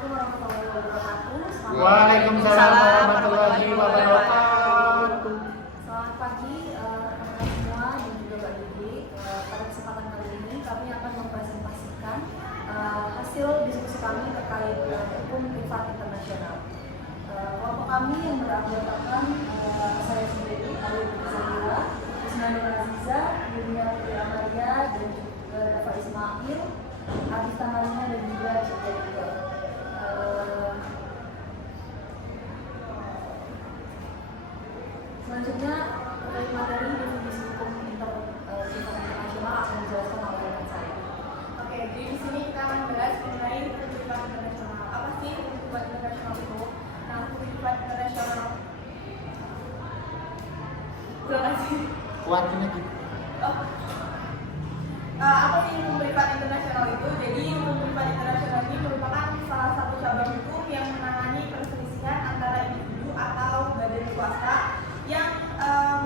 Assalamualaikum warahmatullahi wabarakatuh. Waalaikumsalam warahmatullahi wabarakatuh. Selamat pagi rekan-rekan semua dan juga Mbak Didi. Pada kesempatan kali ini kami akan mempresentasikan hasil diskusi kami terkait hukum privat internasional. Kelompok kami yang beranggotakan saya sendiri, Ayu Zahira, Ismail Aziza, Yunia Putri Amalia, dan juga Dafa Ismail, Abis Tamarina, dan juga Cipta Juga. Selanjutnya terkait materi definisi hukum internasional akan dijelaskan oleh rekan saya. Oke, jadi di sini kita akan bahas mengenai hukum privat internasional. Apa sih hukum privat internasional itu? Nah, hukum privat internasional. Terima kasih. Kuatnya gitu. Apa sih hukum privat internasional itu? Jadi hukum privat internasional ini merupakan salah satu cabang hukum yang menangani perselisihan antara individu atau badan swasta yang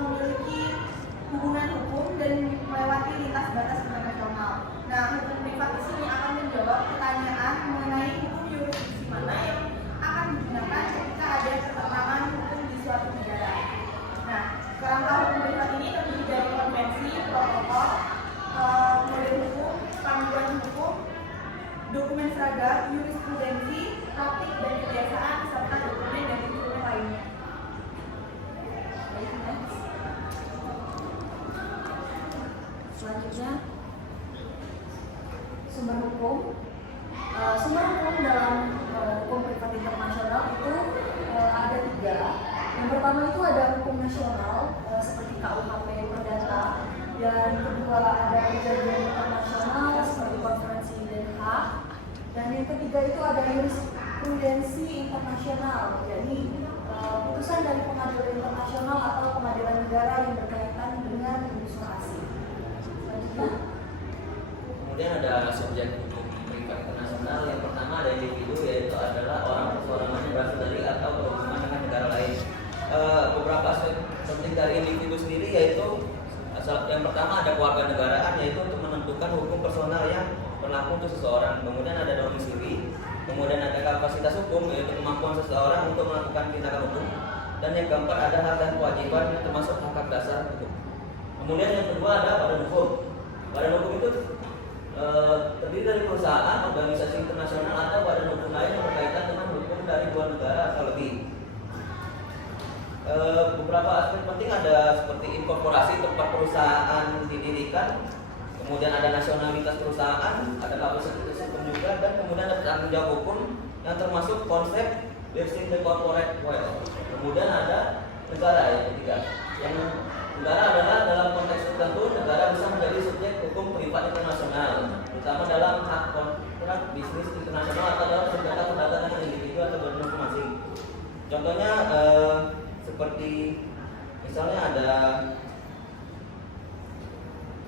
memiliki hubungan hukum dan melewati lintas batas internasional. Nah, hukum privat di sini akan menjawab pertanyaan mengenai hukum yurisdiksi mana yang akan digunakan ketika ada pertentangan hukum di suatu negara. Nah, kerangka hukum privat ini terdiri dari konvensi, protokol, model hukum, panduan hukum, dokumen seragam, jurisprudensi, praktik dan kebiasaan, serta dokumen dan instrumen lainnya. Selanjutnya, sumber hukum. Sumber hukum dalam hukum privat internasional itu ada tiga. Yang pertama itu ada hukum nasional seperti KUHP Perdata, dan kedua ada perjanjian internasional seperti konferensi Den Haag, dan yang ketiga itu ada jurisprudensi internasional, jadi putusan dari pengadilan internasional atau pengadilan negara yang berkaitan dengan urusan asing. Selanjutnya, kemudian ada subjek hukum privat internasional. Yang pertama ada individu, yaitu adalah orang perseorangan yang berasal dari atau berhubungan dengan negara lain. Beberapa aspek penting dari individu sendiri yaitu yang pertama ada kewarganegaraan, yaitu untuk menentukan hukum personal yang berlaku untuk seseorang. Kemudian ada domisili, kemudian ada kapasitas hukum, yaitu kemampuan seseorang untuk melakukan tindakan hukum. Dan yang keempat ada hak dan kewajiban yang termasuk hak dasar hukum. Kemudian yang kedua ada badan hukum. Badan hukum itu terdiri dari perusahaan, organisasi internasional atau badan hukum lain yang berkaitan dengan hukum dari dua negara atau lebih. Beberapa aspek penting ada seperti inkorporasi tempat perusahaan didirikan, kemudian ada nasionalitas perusahaan, ada kapasitas hukum juga, dan kemudian ada tanggung jawab hukum yang termasuk konsep living the corporate world. Kemudian ada negara yang ketiga. Yang negara adalah dalam konteks tertentu negara bisa menjadi subjek hukum privat internasional, terutama dalam hak kontrak bisnis internasional atau dalam sengketa perdata dengan individu atau badan hukum asing. Contohnya seperti misalnya ada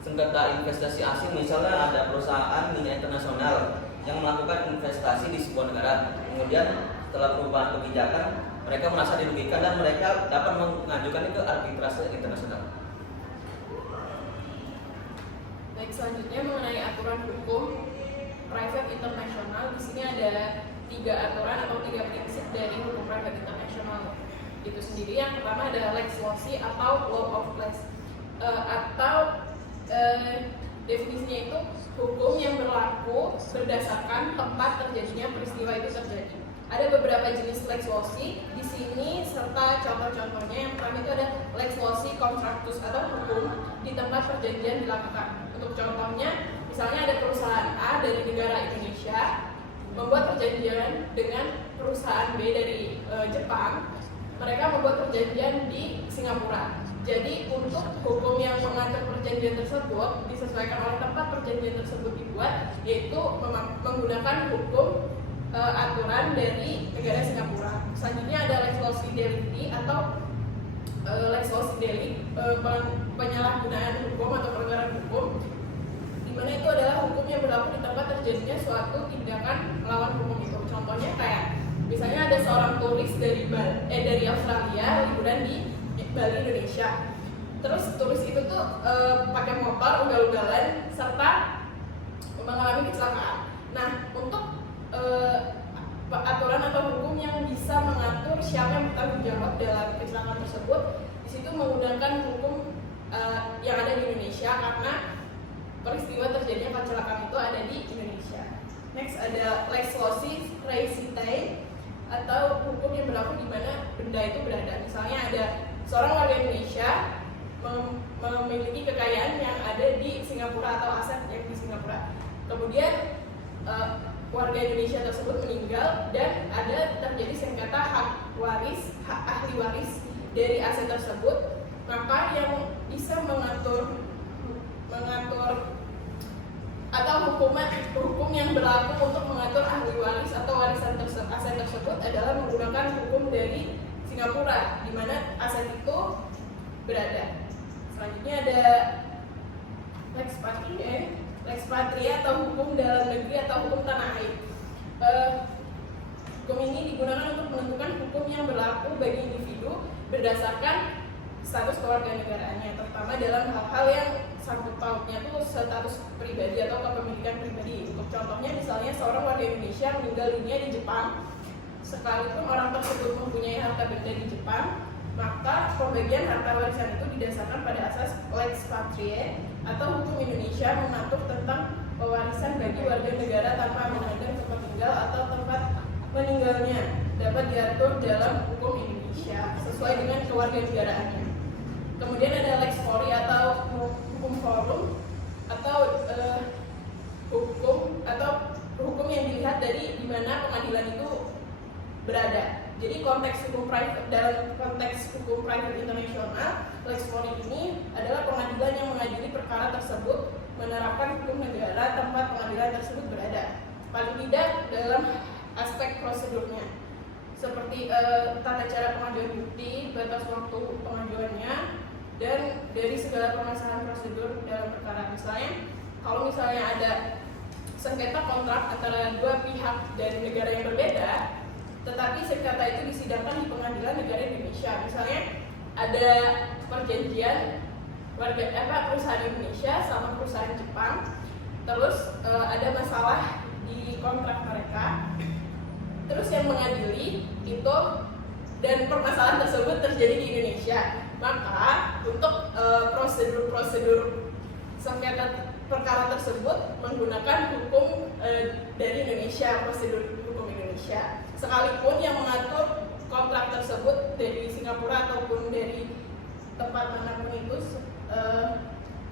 sengketa investasi asing, misalnya ada perusahaan minyak internasional yang melakukan investasi di sebuah negara, kemudian setelah perubahan kebijakan mereka merasa dirugikan dan mereka dapat mengajukannya ke arbitrase internasional. Baik, selanjutnya mengenai aturan hukum private internasional. Di sini ada tiga aturan atau tiga prinsip dari hukum private internasional itu sendiri. Yang pertama adalah lex loci atau law of lex, definisinya itu hukum yang berlaku berdasarkan tempat terjadinya peristiwa itu terjadi. Ada beberapa jenis lex loci di sini serta contoh-contohnya. Yang pertama itu ada lex loci contractus atau hukum di tempat perjanjian dilakukan. Untuk contohnya, misalnya ada perusahaan A dari negara Indonesia membuat perjanjian dengan perusahaan B dari Jepang. Mereka membuat perjanjian di Singapura. Jadi untuk hukum yang mengatur perjanjian tersebut disesuaikan oleh tempat perjanjian tersebut dibuat, yaitu menggunakan hukum aturan dari negara Singapura. Selanjutnya ada lex loci delicti atau lex loci delicti, penyalahgunaan hukum atau pelanggaran hukum, di mana itu adalah hukum yang berlaku di tempat terjadinya suatu tindakan melawan hukum itu. Contohnya kayak misalnya ada seorang turis dari Australia liburan di Bali, Indonesia. Terus turis itu tuh pakai motor ugal-ugalan serta mengalami kecelakaan. Nah, untuk siapa yang bertanggung jawab dalam kecelakaan tersebut. Di situ menggunakan hukum yang ada di Indonesia karena peristiwa terjadinya kecelakaan itu ada di Indonesia. Next ada lex loci resitae atau hukum yang berlaku di mana benda itu berada. Misalnya ada seorang warga Indonesia memiliki kekayaan yang ada di Singapura atau aset yang di Singapura. Kemudian warga Indonesia tersebut meninggal dan ada terjadi sengketa hak ahli waris dari aset tersebut, maka yang bisa mengatur atau hukum yang berlaku untuk mengatur ahli waris atau warisan aset tersebut adalah menggunakan hukum dari Singapura di mana aset itu berada. Selanjutnya ada lex patria atau hukum dalam negeri atau hukum tanah air. Hukum ini digunakan untuk menentukan hukum yang berlaku bagi individu berdasarkan status kewarganegaraannya, terutama dalam hal-hal yang sangkut pautnya itu status pribadi atau kepemilikan pribadi. Untuk contohnya misalnya seorang warga Indonesia meninggal dunia di Jepang, sekalipun orang tersebut mempunyai harta benda di Jepang, maka pembagian harta warisan itu didasarkan pada asas lex patriae atau hukum Indonesia mengatur tentang pewarisan bagi warga negara tanpa memandang tempat tinggal atau tempat meninggalnya dapat diatur dalam hukum Indonesia sesuai dengan kewarganegaraannya. Kemudian ada lex fori atau hukum forum atau hukum yang dilihat dari di mana pengadilan itu berada. Jadi konteks hukum private, dalam konteks hukum private internasional, lex fori ini adalah pengadilan yang mengadili perkara tersebut menerapkan hukum negara tempat pengadilan tersebut berada. Paling tidak dalam aspek prosedurnya, seperti tata cara pengajuan bukti, batas waktu pengajuannya, dan dari segala permasalahan prosedur dalam perkara. Misalnya, kalau misalnya ada sengketa kontrak antara dua pihak dari negara yang berbeda, tetapi sengketa itu disidangkan di pengadilan negara Indonesia. Misalnya ada perjanjian perusahaan Indonesia sama perusahaan Jepang, terus ada masalah di kontrak mereka, terus yang mengadili itu dan permasalahan tersebut terjadi di Indonesia, maka untuk prosedur sengketa perkara tersebut menggunakan hukum dari Indonesia, prosedur hukum Indonesia. Sekalipun yang mengatur kontrak tersebut dari Singapura ataupun dari tempat manapun itu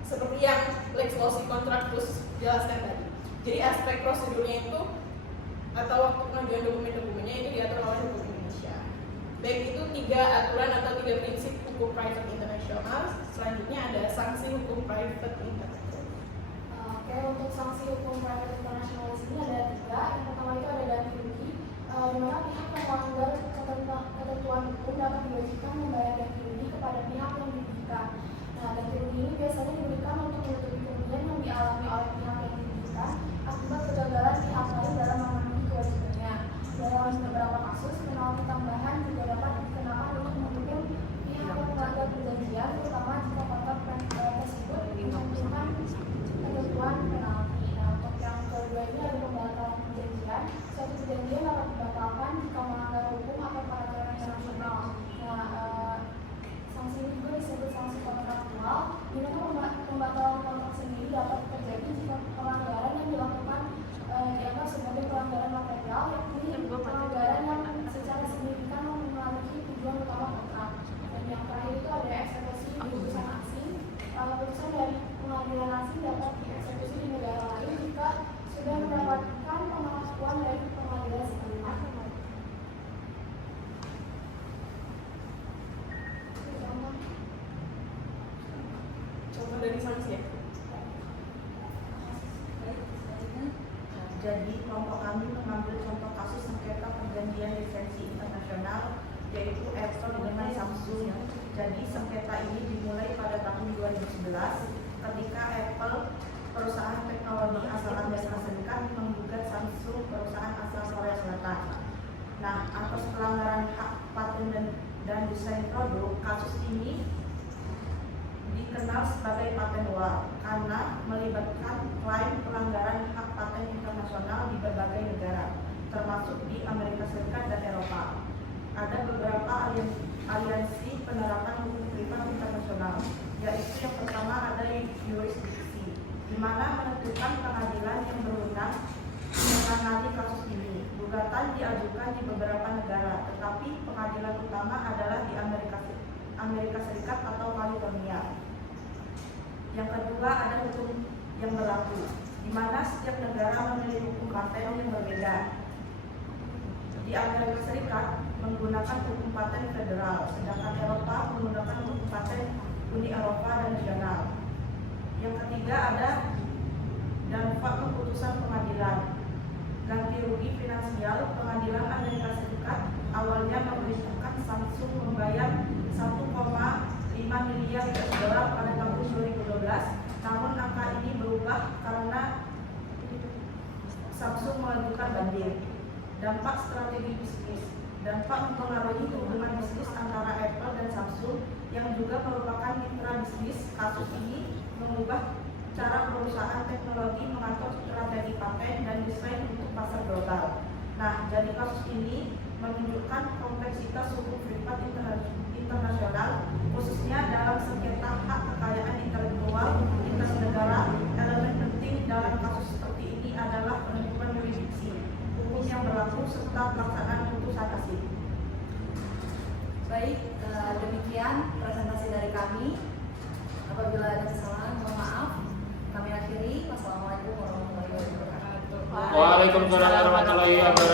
seperti yang lex loci contractus jelaskan tadi. Jadi aspek prosedurnya itu atau waktu pengajuan dokumen-dokumennya itu diatur oleh hukum Indonesia. Baik, itu 3 aturan atau 3 prinsip hukum private internasional. Selanjutnya ada sanksi hukum private internasional. Oke, untuk sanksi hukum private internasional di sini ada 3. Yang pertama itu ada ganti rugi, di mana pihak yang melanggar ketentuan hukum dapat diwajibkan membayar ganti rugi kepada pihak yang dirugikan. Nah, ganti rugi ini biasanya diberikan untuk menutupi kerugian yang dialami oleh pihak yang dirugikan akibat kegagalan pihak lain dalam memenuhi kewajibannya. Dalam beberapa kasus, penalti tambahan juga dapat dikenakan untuk mendukung pihak yang melanggar perjanjian, terutama jika kontrak tersebut mencantumkan ketentuan penalti. Nah, untuk yang kedua ini ada pembatalan perjanjian. Suatu perjanjian dapat dibatalkan jika melanggar hukum atau peraturan internasional. Nah, sanksi ini juga disebut sanksi kontraktual, di mana pembatalan kontrak sendiri dapat terjadi jika pelanggaran yang dilakukan dianggap sebagai pelanggaran material, yakni pelanggaran yang secara signifikan mempengaruhi tujuan utama kontrak. Dan yang terakhir itu ada eksekusi putusan asing. Putusan dari pengadilan asing dapat dieksekusi di negara lain jika sudah mendapatkan pengakuan dari pengadilan sebelumnya. Contoh dari sanksi ya. Jadi kelompok kami mengambil contoh kasus sengketa perjanjian lisensi internasional yaitu Apple dengan Samsung. Jadi sengketa ini dimulai pada tahun 2011 ketika Apple, perusahaan teknologi asal Amerika Serikat, menggugat Samsung, perusahaan asal Korea Selatan. Nah, atas pelanggaran hak paten dan desain produk, kasus ini dikenal sebagai patent war karena melibatkan klaim pelanggaran hak paten internasional di berbagai negara, termasuk di Amerika Serikat dan Eropa. Ada beberapa gugatan diajukan di beberapa negara, tetapi pengadilan utama adalah di Amerika Serikat atau California. Yang kedua ada hukum yang berlaku, di mana setiap negara memiliki hukum paten yang berbeda. Di Amerika Serikat menggunakan hukum paten federal, sedangkan Eropa menggunakan hukum paten Uni Eropa dan regional. Yang ketiga ada dampak keputusan pengadilan. Ganti rugi finansial, pengadilan Amerika Serikat awalnya memerintahkan Samsung membayar 1,5 miliar US dollar pada tahun 2012, namun angka ini berubah karena Samsung mengajukan banding. Dampak strategi bisnis. Dampak mempengaruhi hubungan bisnis antara Apple dan Samsung yang juga merupakan mitra bisnis. Kasus ini mengubah cara perusahaan teknologi mengatur strategi paten dan desain untuk pasar global. Nah, jadi kasus ini menunjukkan kompleksitas hukum privat internasional, khususnya dalam sengketa hak kekayaan intelektual lintas negara. Elemen penting dalam kasus seperti ini adalah penentuan yurisdiksi, hukum yang berlaku serta pelaksanaan putusan hasil. Baik, demikian presentasi dari kami. Apabila ada kesalahan, mohon maaf. Kami akhiri. Wassalamualaikum warahmatullahi wabarakatuh. Waalaikumsalam warahmatullahi wabarakatuh.